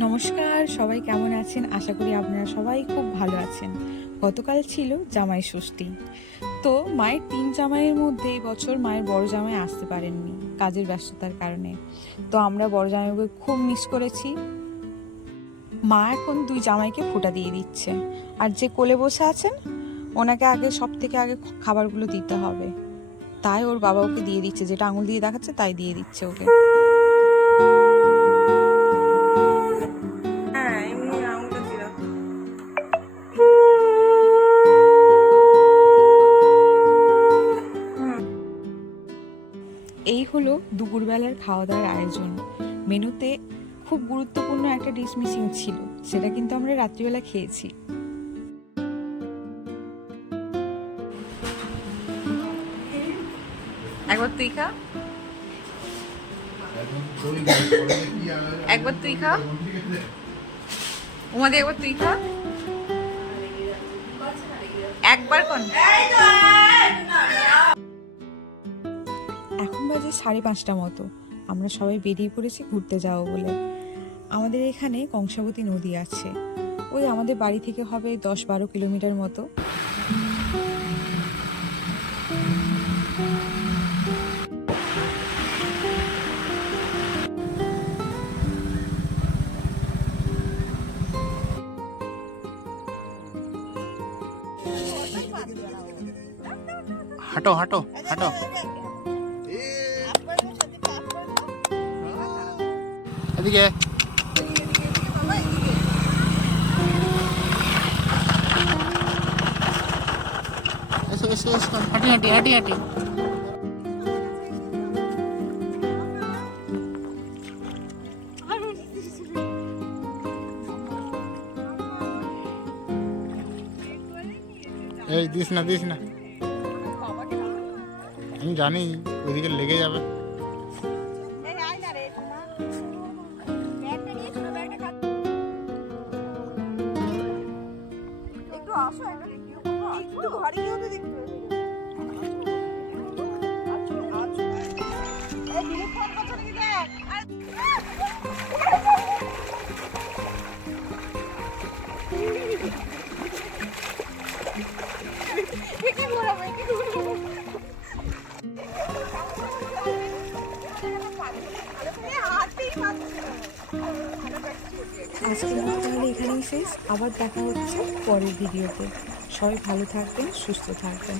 নমস্কার, সবাই কেমন আছেন? আশা করি আপনারা সবাই খুব ভালো আছেন। গতকাল ছিল জামাই ষষ্ঠী। তো মায়ের ৩ জামাইয়ের মধ্যে এই বছর মায়ের বড় জামাই আসতে পারেননি কাজের ব্যস্ততার কারণে। তো আমরা বড় জামাইকে খুব মিস করেছি। মা এখন ২ জামাইকে ফোঁটা দিয়ে দিচ্ছে। আর যে কোলে বসে আছেন ওনাকে আগে সবথেকে আগে খাবারগুলো দিতে হবে। তাই ওর বাবা ওকে দিয়ে দিচ্ছে, যেটা আঙুল দিয়ে দেখাচ্ছে তাই দিয়ে দিচ্ছে ওকে। এই হলো দুপুরবেলার খাওয়া দাওয়ার আয়োজন। মেনুতে খুব গুরুত্বপূর্ণ একটা ডিশ মিসিং ছিল, সেটা কিন্তু আমরা রাত্রিবেলা খেয়েছি। একবার তুই খা, একবার তুই খা, উমাদি একবার তুই খা, একবার কোন। এখন বাজে 5:30 মতো। আমরা সবাই বেরিয়ে পড়েছি ঘুরতে যাবো বলে। আমাদের এখানে কংসাবতী নদী আছে, ওই আমাদের বাড়ি থেকে হবে 10-12 কিলোমিটার মতো। হাঁটো হাঁটো হাঁটো। এদিকে এসো এসো এসো, হাঁটি হাঁটি হাঁটি হাঁটি। এই দিস না দিস না, আমি জানি ওইদিকে লেগে যাবে। আজকের মতো তাহলে এখানেই শেষ। আবার দেখা হচ্ছে পরের ভিডিওতে। সবাই ভালো থাকবেন, সুস্থ থাকবেন।